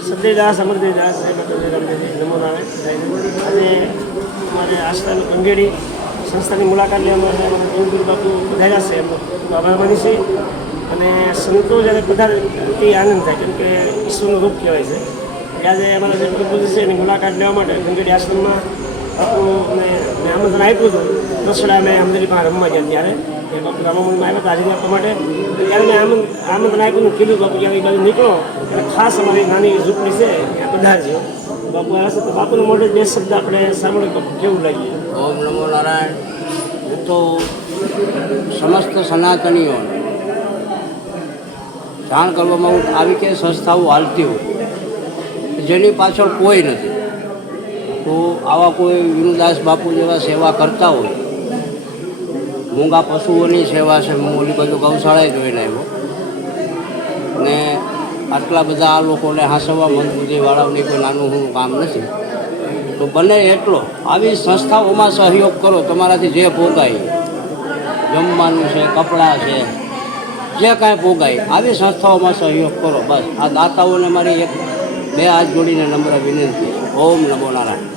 સદયદાસ અમરદેવદાસ નમો નારાયણ. આજે અમારે આસ્થાનું કંગેડી સંસ્થાની મુલાકાત લેવા માટે અમારા દેવગુરુ બાપુ પધાર્યા છે. એમનો ખૂબ આભાર માની છે. અને સંતો જ્યારે પધારે તે આનંદ થાય, કેમ કે ઈશ્વરનું રૂપ કહેવાય છે. આજે અમારા જે પ્રભુ છે એની મુલાકાત લેવા માટે કંગેડી આશ્રમમાં બાપુને આમંત્રણ આપ્યું હતું. રસોડા મેં અમદાવાદ પાસે રમવા ગયા ત્યારે એ બાપુ રામામંદિરમાં આવ્યા હતા હાજરી આપવા માટે. ત્યારે મેં આમંત્રણ આપ્યું ને કીધું બાપુ જ્યારે એ બાજુ નીકળો એટલે ખાસ અમારી નાની ઝૂંપડી છે ત્યાં પધારજો. બાપુ આવ્યા છે તો બાપુના મોઢે બે શબ્દ આપણે સાંભળ્યું. બાપુ કેવું લાગ્યું? ઓમ નમો નારાયણ. હું તો સમસ્ત સનાતનીઓને જાણ કરવામાં આવી કે સંસ્થાઓ હાલતી હોય જેની પાછળ કોઈ નથી, તો આવા કોઈ વિનુદાસ બાપુ જેવા સેવા કરતા હોય. મૂંગા પશુઓની સેવા છે. હું ઓલી બાજુ ગૌશાળાએ જોઈને આવ્યો ને આટલા બધા આ લોકોને હાંસવા મંદબુદ્ધિવાળાઓની કોઈ નાનું હું કામ નથી. તો બને એટલો આવી સંસ્થાઓમાં સહયોગ કરો. તમારાથી જે ભોગાય, જમવાનું છે, કપડાં છે, જે કાંઈ ભોગાય આવી સંસ્થાઓમાં સહયોગ કરો. બસ આ દાતાઓને મારી એક બે હાથ જોડીને નમ્ર વિનંતી. ઓમ નમો નારાયણ.